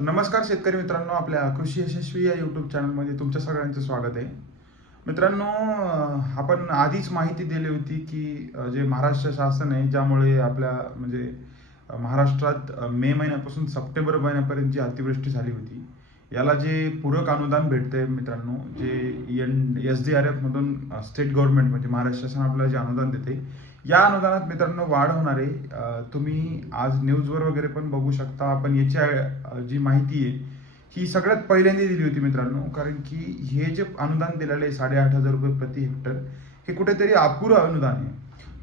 नमस्कार शेतकरी मित्रांनो आपल्या कृषी यशस्वी या यूट्यूब चॅनलमध्ये तुमच्या सगळ्यांचं स्वागत आहे. मित्रांनो आपण आधीच माहिती दिली होती की जे महाराष्ट्र शासन आहे ज्यामुळे आपल्या म्हणजे महाराष्ट्रात मे महिन्यापासून सप्टेंबर महिन्यापर्यंत जी अतिवृष्टी झाली होती. याला जे पूरक अनुदान भेटते मित्रांनो जे एन एस डी आर एफमधून स्टेट गव्हर्नमेंट म्हणजे महाराष्ट्र शासन आपल्याला जे अनुदान देते या अनुदानात मित्रांनो वाढ होणार आहे. तुम्ही आज न्यूजवर वगैरे पण बघू शकता. आपण याची जी माहिती आहे ही सगळ्यात पहिल्यांदा दिली होती मित्रांनो. कारण की हे जे अनुदान दिलेलं आहे साडेआठ हजार रुपये प्रति हेक्टर हे कुठेतरी अपुरं अनुदान आहे.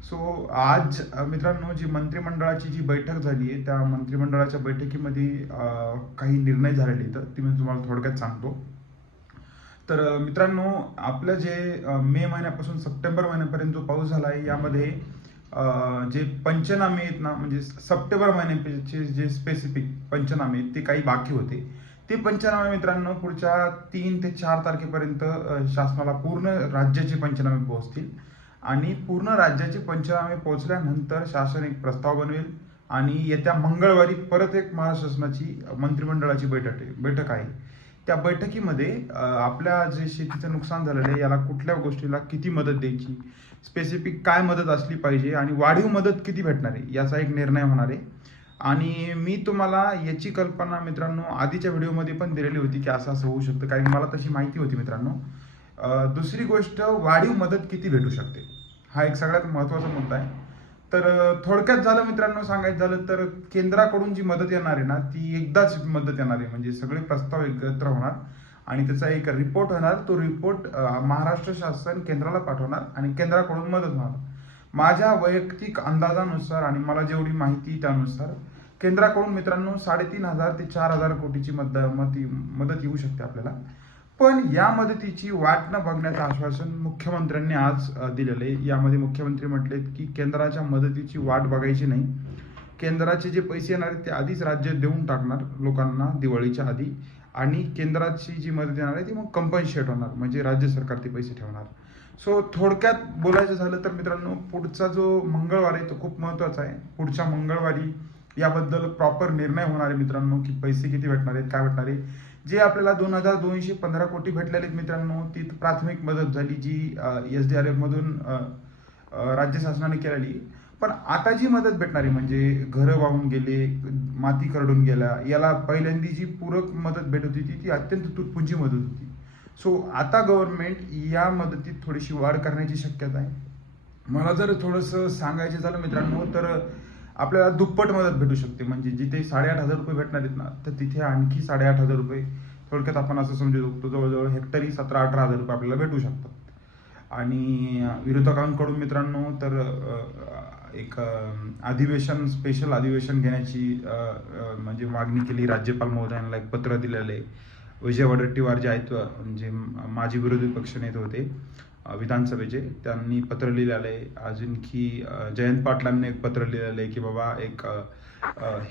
सो आज मित्रांनो जी मंत्रिमंडळाची जी बैठक झाली आहे त्या मंत्रिमंडळाच्या बैठकीमध्ये काही निर्णय झालेले तर ती मी तुम्हाला थोडक्यात सांगतो. तर मित्रांनो आपलं जे मे महिन्यापासून सप्टेंबर महिन्यापर्यंत जो पाऊस झाला आहे यामध्ये जे पंचनामे आहेत ना म्हणजे सप्टेंबर महिन्याचे जे स्पेसिफिक पंचनामे आहेत ते काही बाकी होते. ते पंचनामे मित्रांनो पुढच्या तीन ते चार तारखेपर्यंत शासनाला पूर्ण राज्याचे पंचनामे पोहोचतील. आणि पूर्ण राज्याचे पंचनामे पोहोचल्यानंतर शासन एक प्रस्ताव बनवेल आणि येत्या मंगळवारी परत एक महाराष्ट्र शासनाची मंत्रिमंडळाची बैठक आहे बैठक आहे. त्या बैठकीमध्ये आपल्या जे शेतीचं नुकसान झालेलं आहे याला कुठल्या गोष्टीला किती मदत द्यायची स्पेसिफिक काय मदत असली पाहिजे आणि वाढीव मदत किती भेटणार आहे याचा एक निर्णय होणार आहे. आणि मी तुम्हाला याची कल्पना मित्रांनो आधीच्या व्हिडिओमध्ये पण दिलेली होती की असं असं होऊ शकतं कारण मला तशी माहिती होती मित्रांनो. दुसरी गोष्ट वाढीव मदत किती भेटू शकते? हा एक सगळ्यात महत्त्वाचा मुद्दा आहे. तर थोडक्यात झालं मित्रांनो सांगायचं झालं तर केंद्राकडून जी मदत येणार आहे ना ती एकदाच मदत येणार आहे. म्हणजे सगळे प्रस्ताव एकत्र होणार आणि त्याचा एक रिपोर्ट होणार. तो रिपोर्ट महाराष्ट्र शासन केंद्राला पाठवणार आणि केंद्राकडून मदत होणार. माझ्या वैयक्तिक अंदाजानुसार आणि मला जेवढी माहिती त्यानुसार केंद्राकडून मित्रांनो साडेतीन हजार ते चार हजार कोटीची मद मदत येऊ शकते आपल्याला. पण या मदतीची वाट न बघण्याचं आश्वासन मुख्यमंत्र्यांनी आज दिलेलं आहे. यामध्ये मुख्यमंत्री म्हटले की केंद्राच्या मदतीची वाट बघायची नाही. केंद्राचे जे पैसे येणार आहेत ते आधीच राज्य देऊन टाकणार लोकांना दिवाळीच्या आधी. आणि केंद्राची जी मदत येणार आहे ती मग कंपन्सेट होणार म्हणजे राज्य सरकार ते पैसे ठेवणार. सो थोडक्यात बोलायचं झालं तर मित्रांनो पुढचा जो मंगळवार आहे तो खूप महत्त्वाचा आहे. पुढच्या मंगळवारी याबद्दल प्रॉपर निर्णय होणार आहे मित्रांनो की पैसे किती भेटणार आहेत काय भेटणार आहे. जे आपल्याला दोन हजार दोनशे पंधरा कोटी भेटलेले आहेत मित्रांनो ती प्राथमिक मदत झाली जी एस डी आर एफमधून अ, राज्य शासनाने केलेली. पण आता जी मदत भेटणारी म्हणजे घरं वाहून गेले माती करडून गेल्या याला पहिल्यांदी जी पूरक मदत भेटत होती ती अत्यंत तुटपुंजी मदत होती. सो आता गव्हर्नमेंट या मदतीत थोडीशी वाढ करण्याची शक्यता आहे. मला जर थोडंसं सांगायचं झालं मित्रांनो तर आपल्याला दुप्पट मदत भेटू शकते. म्हणजे जिथे साडेआठ हजार रुपये भेटणार आहेत ना तर तिथे आणखी साडेआठ हजार रुपये थोडक्यात आपण असं समजू शकतो. जवळजवळ हेक्टरी सतरा अठरा हजार रुपये आपल्याला भेटू शकतात. आणि विरोधकांकडून मित्रांनो तर एक अधिवेशन स्पेशल अधिवेशन घेण्याची म्हणजे मागणी केली. राज्यपाल महोदयांना एक पत्र दिलेलं आहे. विजय वडेट्टीवार जे आहेत म्हणजे माजी विरोधी पक्षनेते होते. विधानसभेचे. त्यांनी पत्र लिहिलेलं आहे. अजून की जयंत पाटलांनी एक पत्र लिहिलेलं आहे की बाबा एक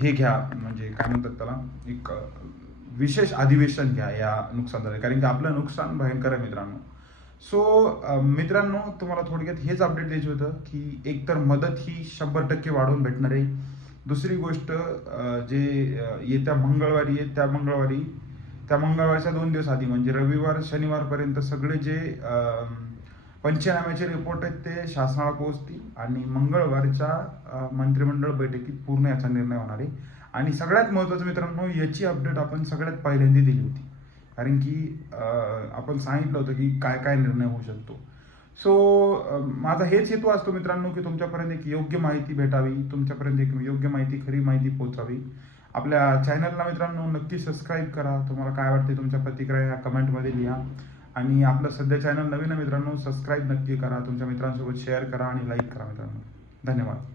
हे घ्या. म्हणजे काय म्हणतात त्याला? एक विशेष अधिवेशन घ्या या नुकसान झालं. कारण की आपलं नुकसान भयंकर आहे मित्रांनो. सो मित्रांनो तुम्हाला थोडक्यात हेच अपडेट द्यायचं होतं की एकतर मदत ही शंभर टक्के वाढवून भेटणार आहे. दुसरी गोष्ट जे येत्या मंगळवारी आहे त्या मंगळवारी त्या मंगळवारच्या दोन दिवस आधी म्हणजे रविवार शनिवारपर्यंत सगळे जे पंचनाम्याचे रिपोर्ट आहेत ते शासनाला पोहोचतील आणि मंगळवारच्या मंत्रिमंडळ बैठकीत पूर्ण याचा निर्णय होणार आहे. आणि सगळ्यात महत्त्वाचं मित्रांनो याची अपडेट आपण सगळ्यात पहिल्यांदा दिली होती. कारण की आपण सांगितलं होतं की काय काय निर्णय होऊ शकतो. सो माझा हेच हेतू असतो मित्रांनो की तुमच्यापर्यंत एक योग्य माहिती भेटावी तुमच्यापर्यंत एक योग्य माहिती खरी माहिती पोहोचावी. आपल्या चॅनलला मित्रांनो नक्की सबस्क्राईब करा. तुम्हाला काय वाटते तुमच्या प्रतिक्रिया या कमेंटमध्ये लिहा. आणि आपलं सध्या चॅनल नवीन आहे मित्रांनो सबस्क्राईब नक्की करा. तुमच्या मित्रांसोबत शेअर करा आणि लाईक करा मित्रांनो. धन्यवाद.